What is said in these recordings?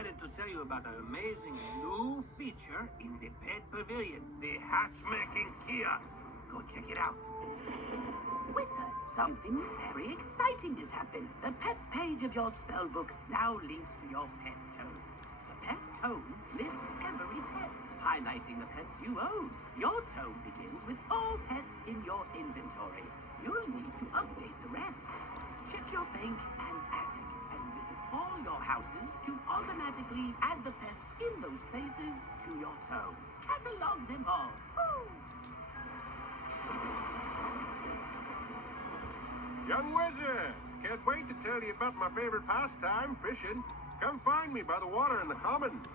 excited to tell you about an amazing new feature in the Pet Pavilion, the Hatchmaking Kiosk. Go check it out. Wizard, something very exciting has happened. The pets page of your spellbook now links to your pet tome. The pet tome lists every pet, highlighting the pets you own. Your tome begins with all pets in your inventory. You'll need to update the rest. Check your bank and attic, and visit all your houses to automatically add the pets in those places to your tome. Catalog them all. Woo! Young Wizard, can't wait to tell you about my favorite pastime, fishing. Come find me by the water in the commons.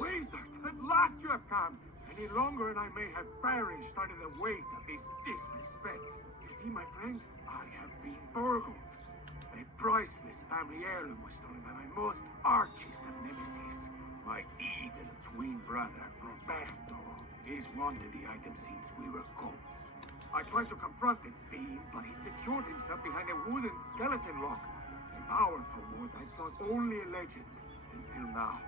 Wizard, at last you have come. Any longer and I may have perished under the weight of this disrespect. You see, my friend, I have been burgled. A priceless family heirloom was stolen by my most archest of nemesis, my evil twin brother, Roberto. He's wanted the item since we were colts. I tried to confront the thief, but he secured himself behind a wooden skeleton lock. A powerful wood I thought only a legend, until now.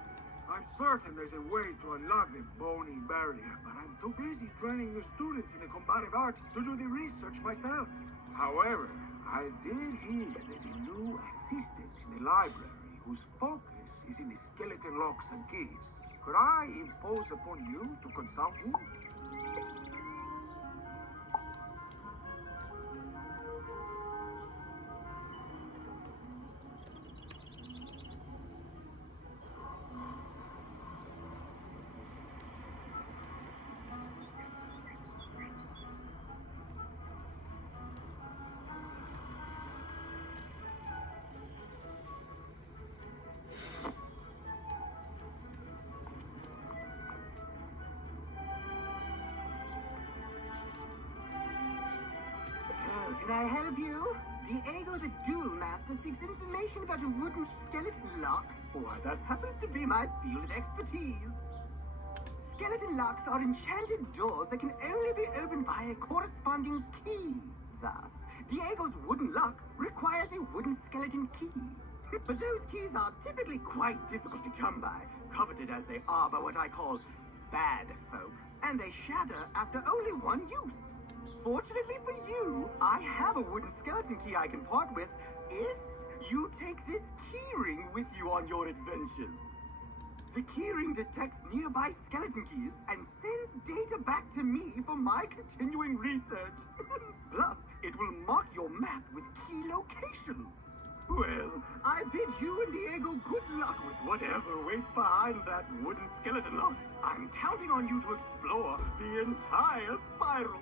I'm certain there's a way to unlock the bony barrier, but I'm too busy training the students in the combative arts to do the research myself. However, I did hear there's a new assistant in the library whose focus is in the skeleton locks and keys. Could I impose upon you to consult him? Can I help you? Diego the Duel Master seeks information about a wooden skeleton lock. Why, that happens to be my field of expertise. Skeleton locks are enchanted doors that can only be opened by a corresponding key. Thus, Diego's wooden lock requires a wooden skeleton key. But those keys are typically quite difficult to come by, coveted as they are by what I call bad folk, and they shatter after only one use. Fortunately for you, I have a wooden skeleton key I can part with if you take this keyring with you on your adventures. The keyring detects nearby skeleton keys and sends data back to me for my continuing research. Plus, it will mark your map with key locations. Well, I bid you and Diego good luck with whatever waits behind that wooden skeleton lock. I'm counting on you to explore the entire spiral.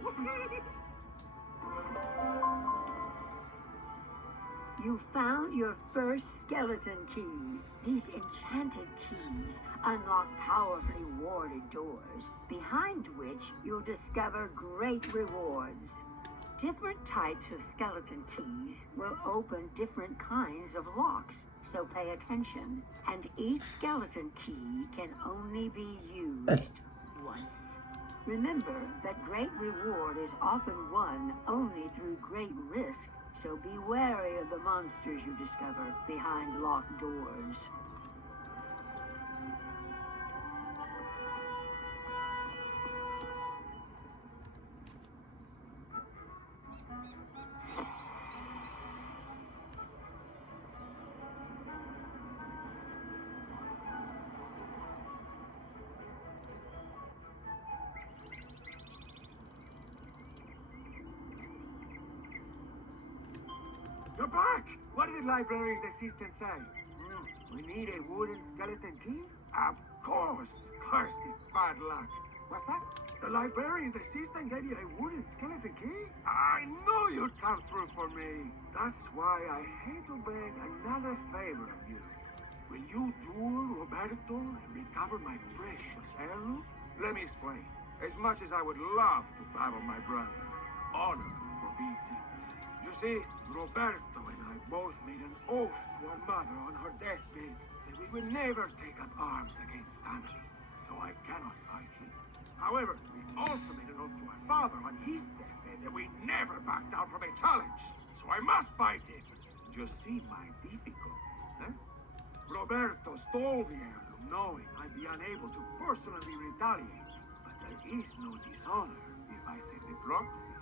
You found your first skeleton key. These enchanted keys unlock powerfully warded doors, behind which you'll discover great rewards. Different types of skeleton keys will open different kinds of locks, so pay attention. And each skeleton key can only be used once. Remember that great reward is often won only through great risk, so be wary of the monsters you discover behind locked doors. You're back! What did the library's assistant say? We need a wooden skeleton key? Of course! Curse this bad luck. What's that? The librarian's assistant gave you a wooden skeleton key? I knew you'd come through for me. That's why I hate to beg another favor of you. Will you duel Roberto and recover my precious heirloom? Let me explain. As much as I would love to battle my brother, honor forbids it. You see, Roberto and I both made an oath to our mother on her deathbed that we would never take up arms against family, so I cannot fight him. However, we also made an oath to our father on his deathbed that we never back down from a challenge, so I must fight him. You see my difficulty, eh? Roberto stole the heirloom knowing I'd be unable to personally retaliate, but there is no dishonor if I send a proxy.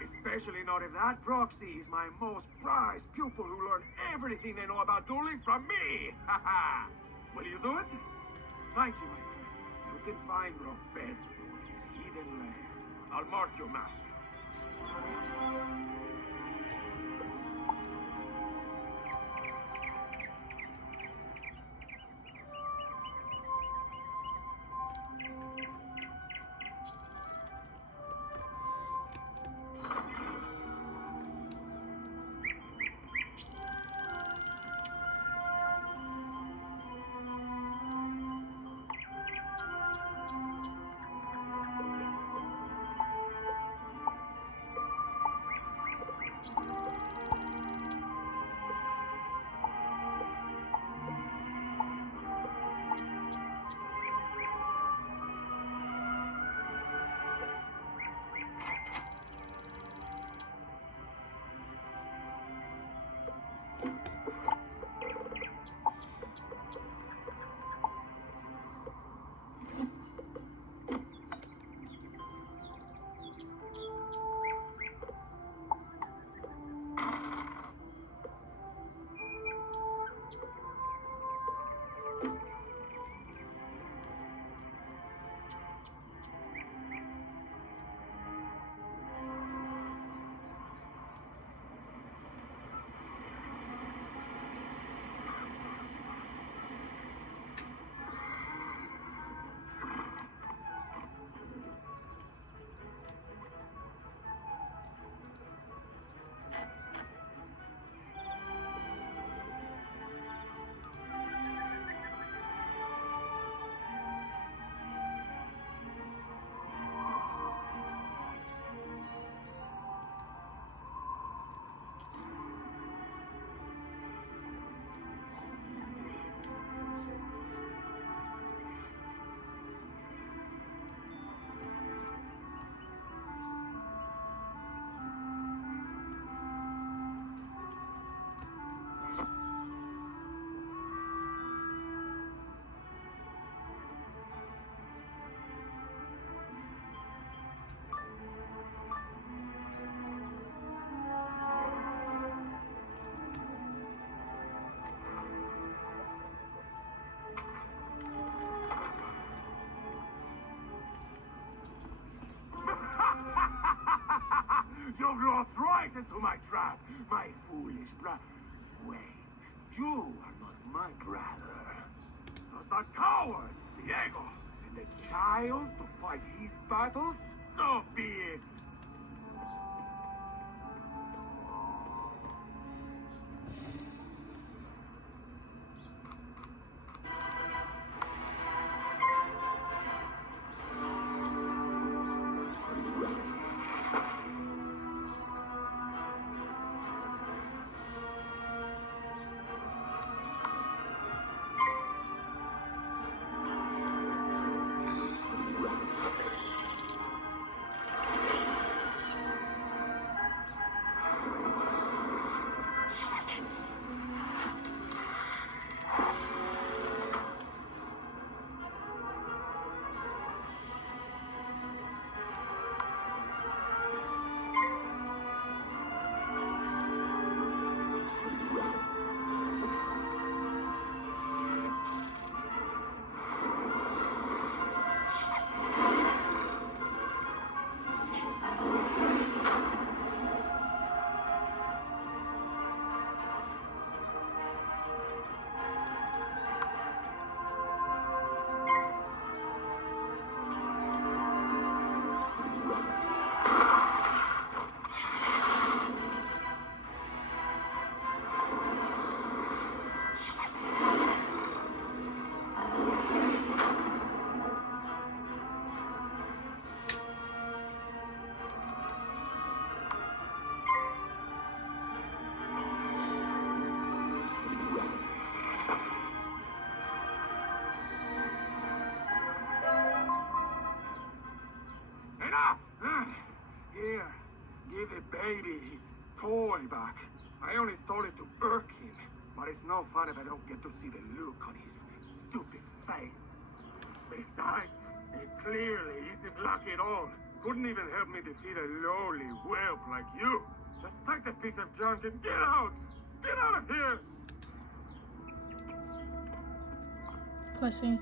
Especially not if that proxy is my most prized pupil who learned everything they know about dueling from me! Ha ha! Will you do it? Thank you, my friend. You can find Roberto in his hidden lair. I'll mark your map. You've looked right into my trap, my foolish Wait, you are not my brother. Does that coward, Diego, send a child to fight his battles? So be it. toy back. I only stole it to irk him. But it's no fun if I don't get to see the look on his stupid face. Besides, it clearly isn't lucky at all. Couldn't even help me defeat a lowly whelp like you. Just take that piece of junk and get out! Get out of here! Pussy.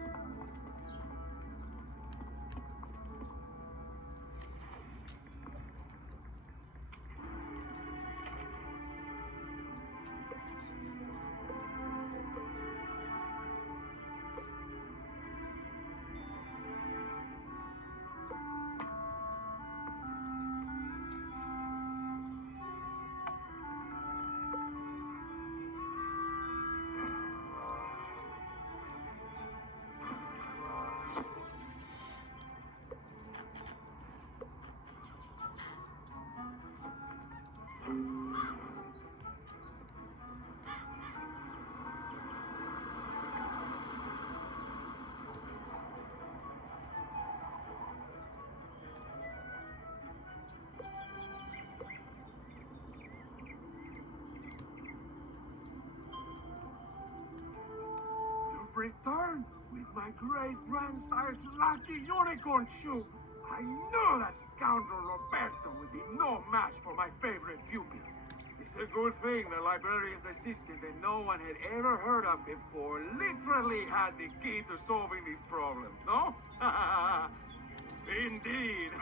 Return with my great-grandson's lucky unicorn shoe. I know that scoundrel Roberto would be no match for my favorite pupil. It's a good thing the librarian's assistant that no one had ever heard of before literally had the key to solving this problem, no? Indeed.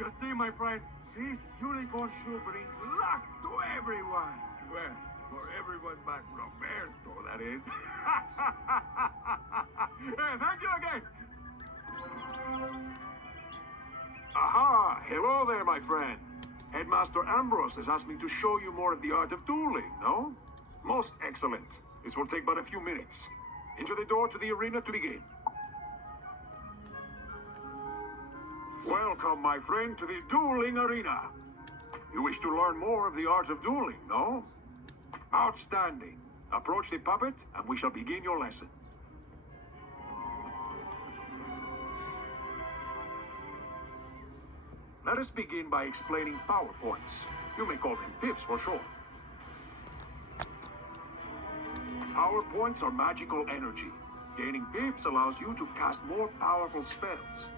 You see, my friend, this unicorn shoe brings luck to everyone. Well, for everyone but Roberto, that is. Thank you again. Aha! Hello there, my friend. Headmaster Ambrose has asked me to show you more of the art of dueling, no? Most excellent. This will take but a few minutes. Enter the door to the arena to begin. Welcome, my friend, to the dueling arena. You wish to learn more of the art of dueling, no? Outstanding. Approach the puppet, and we shall begin your lesson. Let us begin by explaining power points. You may call them pips for short. Power points are magical energy. Gaining pips allows you to cast more powerful spells.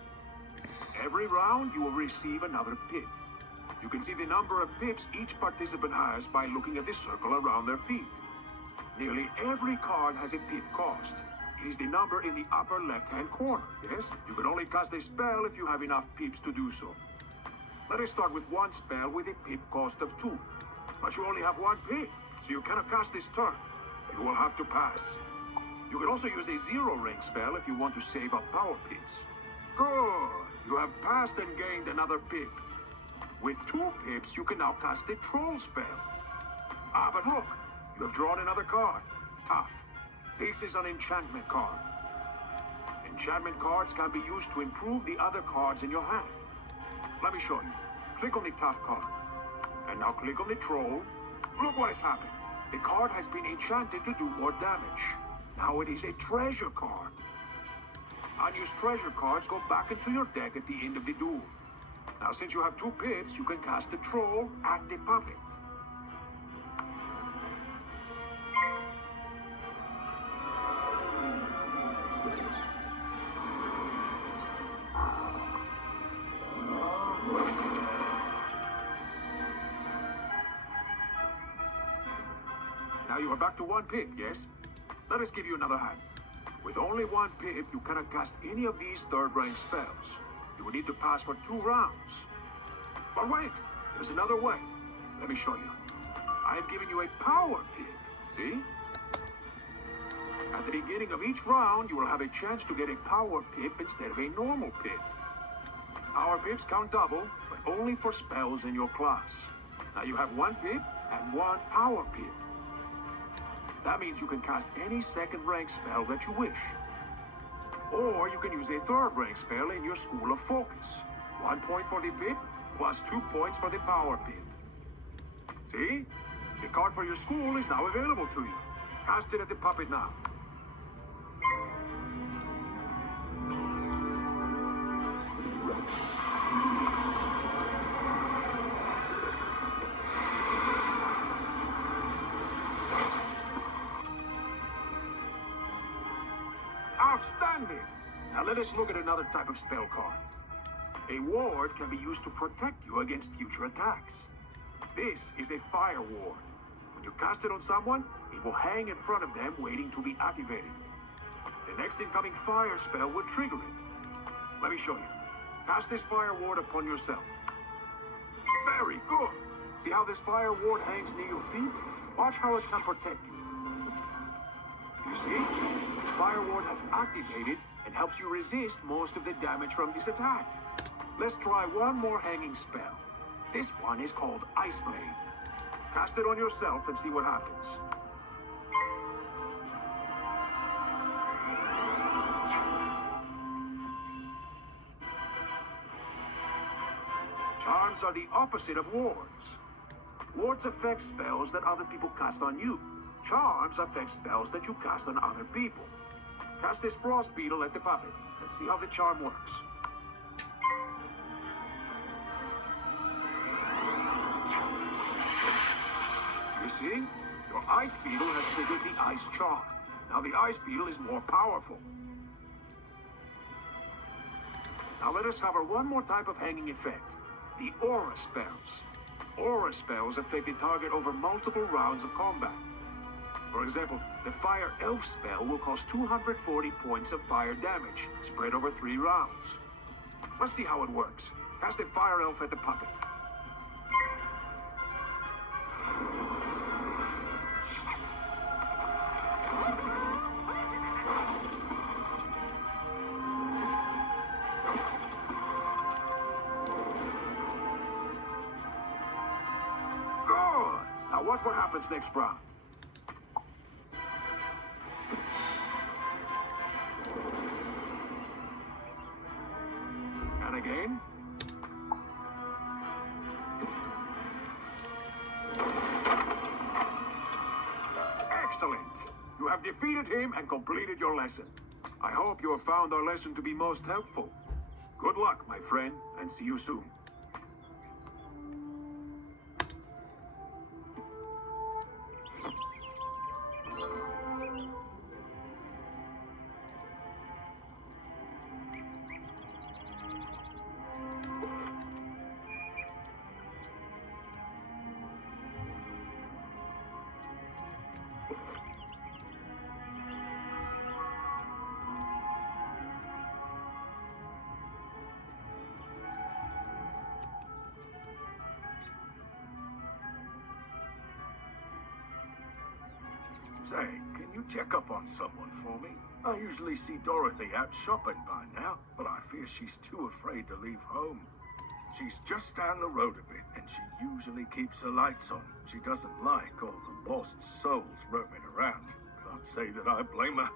Every round, you will receive another pip. You can see the number of pips each participant has by looking at the circle around their feet. Nearly every card has a pip cost. It is the number in the upper left-hand corner, yes? You can only cast a spell if you have enough pips to do so. Let us start with one spell with a pip cost of 2. But you only have one pip, so you cannot cast this turn. You will have to pass. You can also use a zero-rank spell if you want to save up power pips. Good! You have passed and gained another pip. With 2 pips, you can now cast a troll spell. Ah, but look! You have drawn another card. Tough. This is an enchantment card. Enchantment cards can be used to improve the other cards in your hand. Let me show you. Click on the tough card. And now click on the troll. Look what has happened. The card has been enchanted to do more damage. Now it is a treasure card. Unused treasure cards go back into your deck at the end of the duel. Now since you have 2 pips, you can cast the troll at the puppet. Now you are back to 1 pip, yes? Let us give you another hand. With only 1 pip, you cannot cast any of these third-rank spells. You will need to pass for 2 rounds. But wait, there's another way. Let me show you. I have given you a power pip, see? At the beginning of each round, you will have a chance to get a power pip instead of a normal pip. Power pips count double, but only for spells in your class. Now you have 1 pip and 1 power pip. That means you can cast any second-rank spell that you wish. Or you can use a third-rank spell in your School of Focus. 1 point for the pip, plus 2 points for the power pip. See? The card for your school is now available to you. Cast it at the puppet now. Outstanding! Now let us look at another type of spell card. A ward can be used to protect you against future attacks. This is a fire ward. When you cast it on someone, it will hang in front of them waiting to be activated. The next incoming fire spell will trigger it. Let me show you. Cast this fire ward upon yourself. Very good. See how this fire ward hangs near your feet? Watch how it can protect you. You see? The fire ward has activated and helps you resist most of the damage from this attack. Let's try one more hanging spell. This one is called Ice Blade. Cast it on yourself and see what happens. Charms are the opposite of wards. Wards affect spells that other people cast on you. Charms affect spells that you cast on other people. Cast this frost beetle at the puppet. Let's see how the charm works. You see? Your ice beetle has triggered the ice charm. Now the ice beetle is more powerful. Now let us cover one more type of hanging effect. The aura spells. Aura spells affect the target over multiple rounds of combat. For example, the Fire Elf spell will cause 240 points of fire damage, spread over 3 rounds. Let's see how it works. Cast a Fire Elf at the puppet. Good! Now watch what happens next round. And again. Excellent! You have defeated him and completed your lesson. I hope you have found our lesson to be most helpful. Good luck, my friend, and see you soon. Say, can you check up on someone for me? I usually see Dorothy out shopping by now, but I fear she's too afraid to leave home. She's just down the road a bit, and she usually keeps her lights on. She doesn't like all the lost souls roaming around. Can't say that I blame her.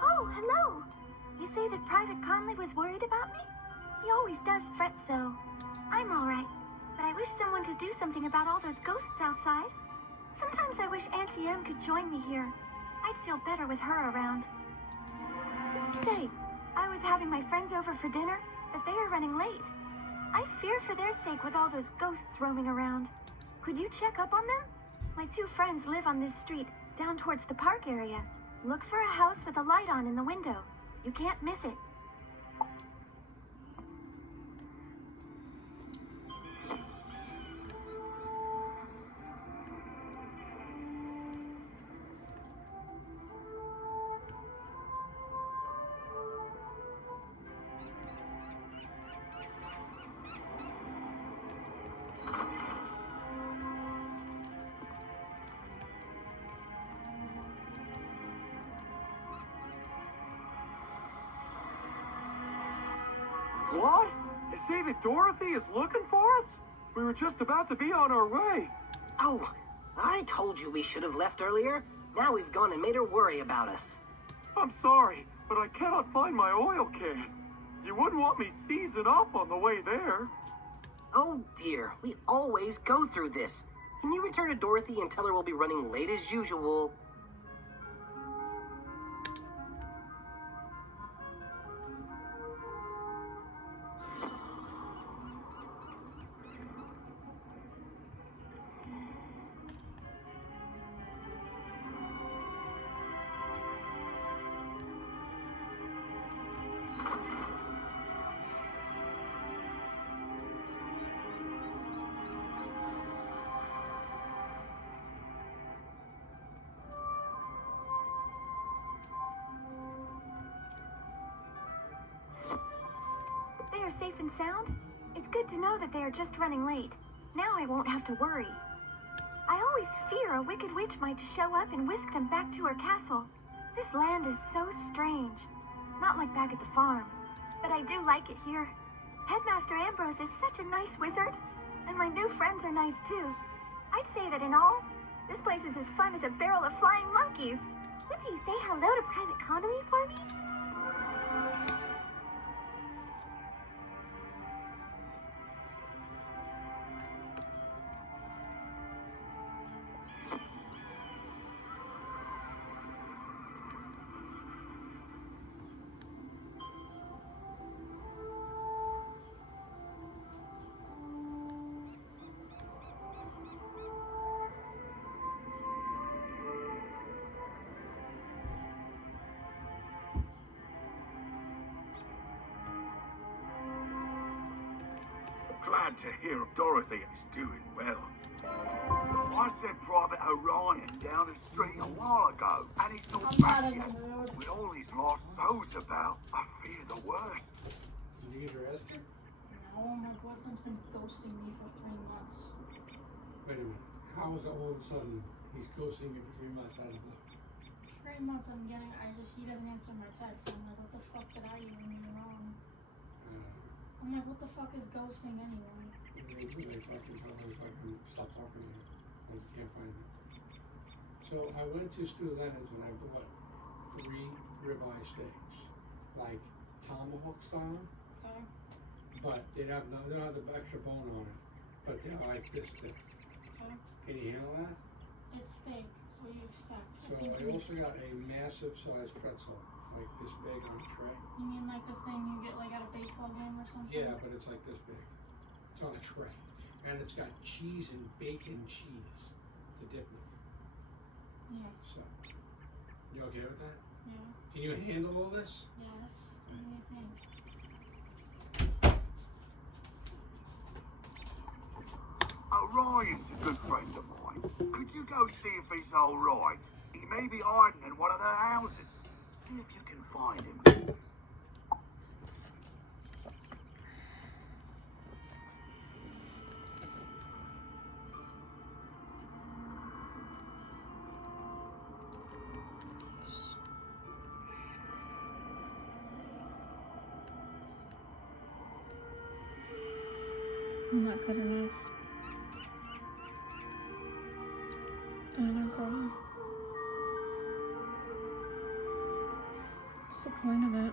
Oh, hello. You say that Private Conley was worried about me? He always does fret so. I'm all right, but I wish someone could do something about all those ghosts outside. Sometimes I wish Auntie Em could join me here. I'd feel better with her around. Say, I was having my friends over for dinner, but they are running late. I fear for their sake with all those ghosts roaming around. Could you check up on them? My 2 friends live on this street, down towards the park area. Look for a house with a light on in the window. You can't miss it. What? You say that Dorothy is looking for us? We were just about to be on our way. Oh, I told you we should have left earlier. Now we've gone and made her worry about us. I'm sorry, but I cannot find my oil can. You wouldn't want me seizing up on the way there. Oh dear, we always go through this. Can you return to Dorothy and tell her we'll be running late as usual? They are safe and sound? It's good to know that they are just running late. Now I won't have to worry. I always fear a wicked witch might show up and whisk them back to her castle. This land is so strange. Not like back at the farm. But I do like it here. Headmaster Ambrose is such a nice wizard. And my new friends are nice too. I'd say that in all, this place is as fun as a barrel of flying monkeys. Would you say hello to Private Connolly for me? Glad to hear Dorothy is doing well. I said Private Orion down the street a while ago, and he's not I'm back not in yet. the mood. With all his lost souls about, I fear the worst. Did you get your ass kicked? No, my boyfriend's been ghosting me for 3 months. Wait a minute. How is it all of a sudden he's ghosting you for 3 months out of the blue? 3 months he doesn't answer my texts. I'm like, what the fuck did I even do wrong? I'm like, what the fuck is ghosting anyway? They fucking tell her fucking stop talking to you. Like you can't find it. So I went to Stu Leonard's and I bought 3 ribeye steaks. Like tomahawk style. Okay. But they don't have the extra bone on it. But they're like this thick. Okay. Can you handle that? It's steak. What do you expect? So I also got a massive sized pretzel. Like this big on a tray. You mean like the thing you get like at a baseball game or something? Yeah, but it's like this big. It's on a tray. And it's got cheese and bacon cheese to dip with. Yeah. So, you okay with that? Yeah. Can you handle all this? Yes. What do you think? Orion's a good friend of mine. Could you go see if he's alright? He may be hiding in one of their houses. See if you can find him. Not good enough. Oh god. What's the point of it?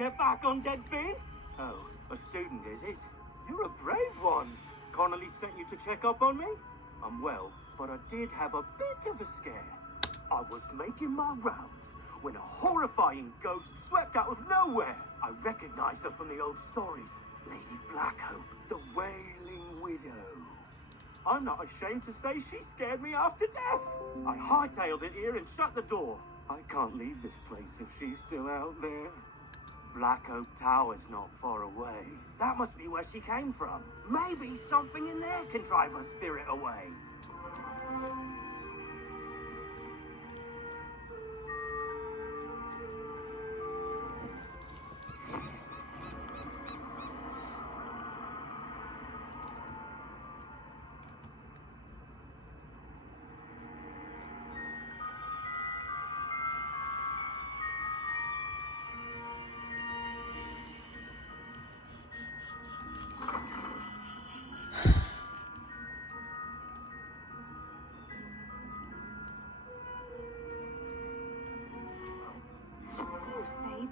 get back on Dead Fiend? Oh, a student, is it? You're a brave one. Connolly sent you to check up on me? I'm well, but I did have a bit of a scare. I was making my rounds when a horrifying ghost swept out of nowhere. I recognized her from the old stories. Lady Blackhope, the Wailing Widow. I'm not ashamed to say she scared me half to death. I hightailed it here and shut the door. I can't leave this place if she's still out there. Black Oak Tower's not far away. That must be where she came from. Maybe something in there can drive her spirit away.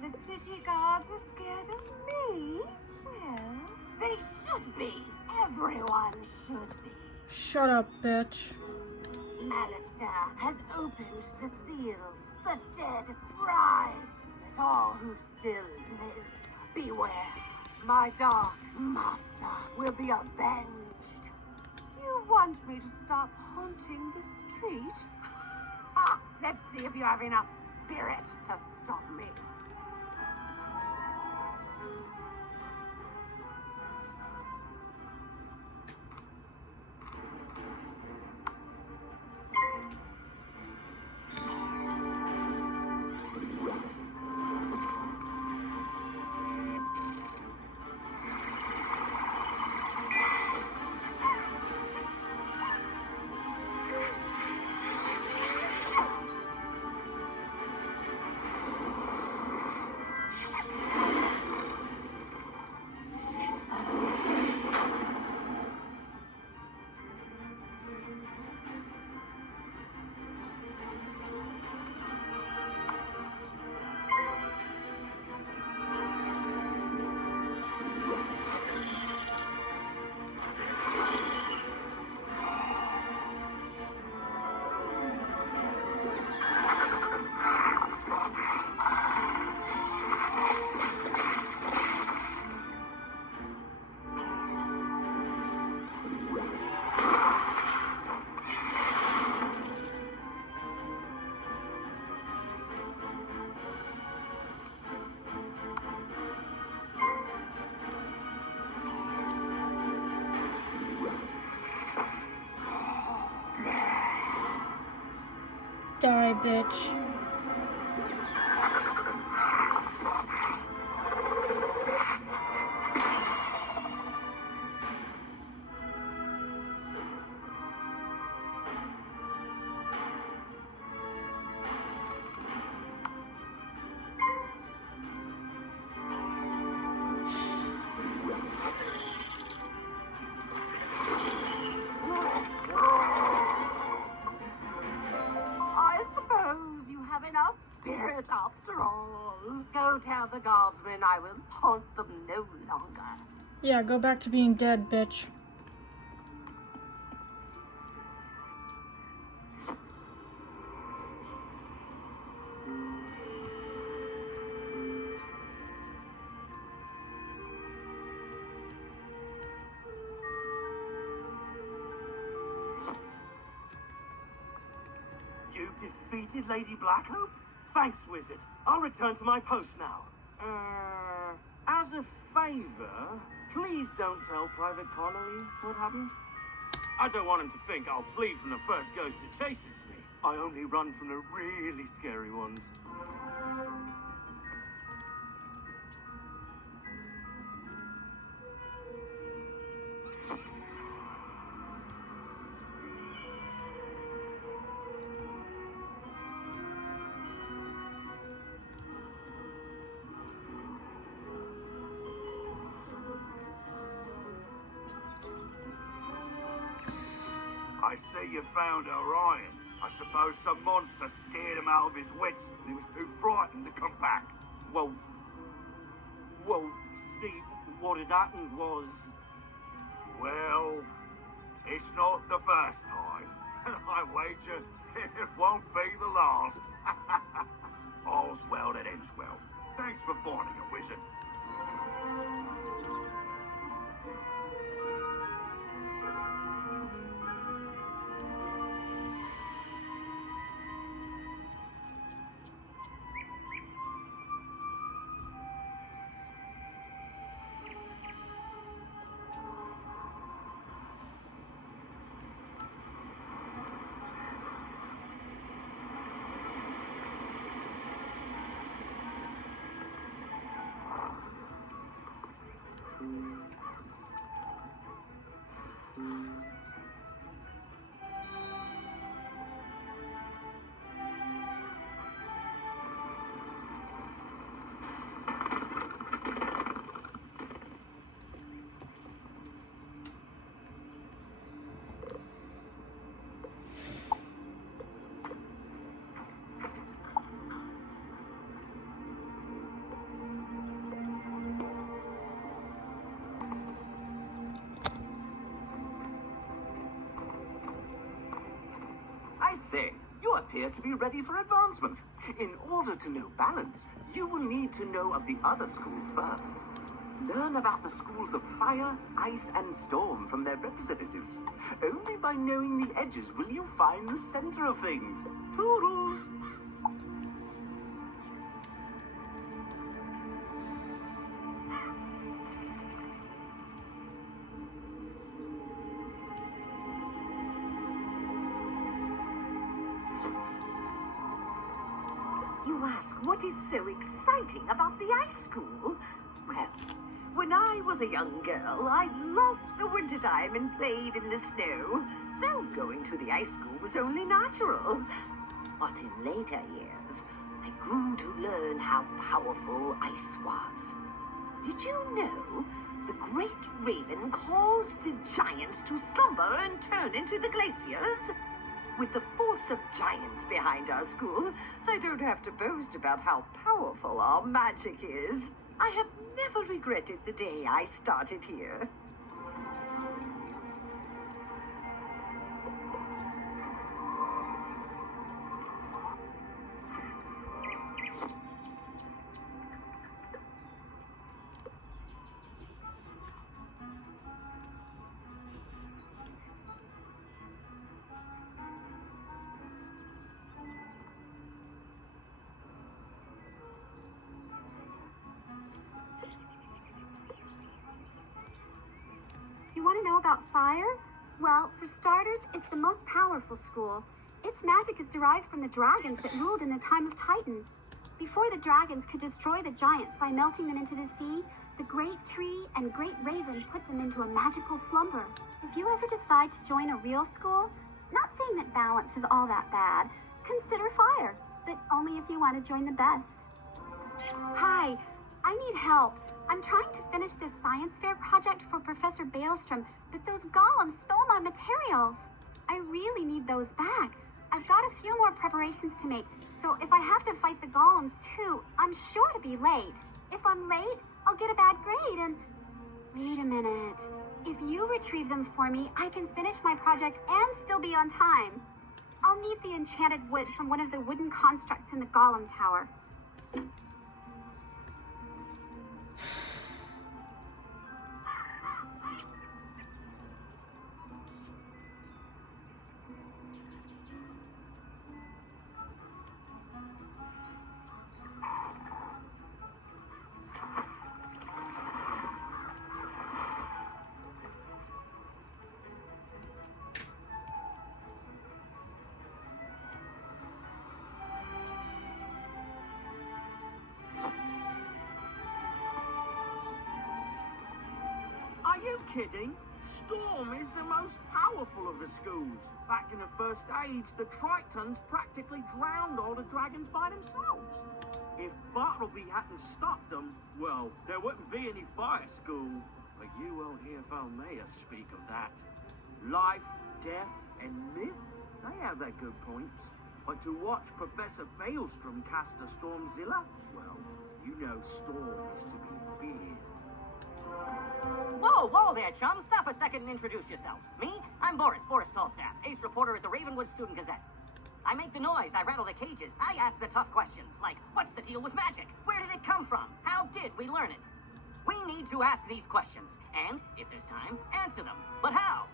The city guards are scared of me? Well, they should be. Everyone should be. Shut up, bitch. Malister has opened the seals. The dead rise. Let all who still live beware. My dark master will be avenged. You want me to stop haunting the street? Ha! Let's see if you have enough spirit to stop me. Die, bitch. Spirit after all. Go tell the guardsmen I will haunt them no longer. Yeah, go back to being dead, bitch. You defeated Lady Blackhope? Thanks, Wizard. I'll return to my post now. As a favor, please don't tell Private Connolly what happened. I don't want him to think I'll flee from the first ghost that chases me. I only run from the really scary ones. I see you found Orion. I suppose some monster scared him out of his wits and he was too frightened to come back. Well, Well, see, what had happened was... Well, it's not the first time. I wager it won't be the last. All's well that ends well. Thanks for finding it, Wizard. I say, you appear to be ready for advancement. In order to know balance, you will need to know of the other schools first. Learn about the schools of fire, ice, and storm from their representatives. Only by knowing the edges will you find the center of things. Toodles! You ask, what is so exciting about the ice school? Well, when I was a young girl, I loved the wintertime and played in the snow. So going to the ice school was only natural. But in later years, I grew to learn how powerful ice was. Did you know the great raven caused the giants to slumber and turn into the glaciers? With the force of giants behind our school, I don't have to boast about how powerful our magic is. I have never regretted the day I started here. You want to know about fire? Well, for starters, it's the most powerful school. Its magic is derived from the dragons that ruled in the time of Titans. Before the dragons could destroy the giants by melting them into the sea, the Great Tree and Great Raven put them into a magical slumber. If you ever decide to join a real school, not saying that balance is all that bad, consider fire, but only if you want to join the best. Hi, I need help. I'm trying to finish this science fair project for Professor Baelstrom, but those golems stole my materials. I really need those back. I've got a few more preparations to make, so if I have to fight the golems too, I'm sure to be late. If I'm late, I'll get a bad grade and... Wait a minute. If you retrieve them for me, I can finish my project and still be on time. I'll need the enchanted wood from one of the wooden constructs in the golem tower. Are you kidding? Storm is the most powerful of the schools. Back in the First Age, the Tritons practically drowned all the dragons by themselves. If Bartleby hadn't stopped them, well, there wouldn't be any fire school. But you won't hear Valmea speak of that. Life, death, and myth, they have their good points. But to watch Professor Baelstrom cast a Stormzilla, well, You know Storm is to be feared. Whoa there, chum. Stop a second and introduce yourself. Me? I'm Boris Tallstaff, ace reporter at the Ravenwood Student Gazette. I make the noise, I rattle the cages, I ask the tough questions, like, what's the deal with magic? Where did it come from? How did we learn it? We need to ask these questions, and, if there's time, answer them. But how?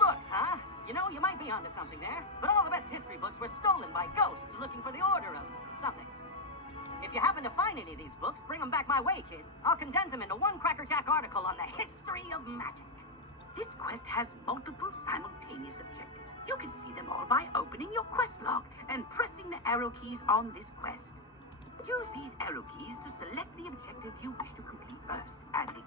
Books, huh? You know, you might be onto something there, but all the best history books were stolen by ghosts looking for the order of something. If you happen to find any of these books, bring them back my way, kid. I'll condense them into one crackerjack article on the history of magic. This quest has multiple simultaneous objectives. You can see them all by opening your quest log and pressing the arrow keys on this quest. Use these arrow keys to select the objective you wish to complete first. At the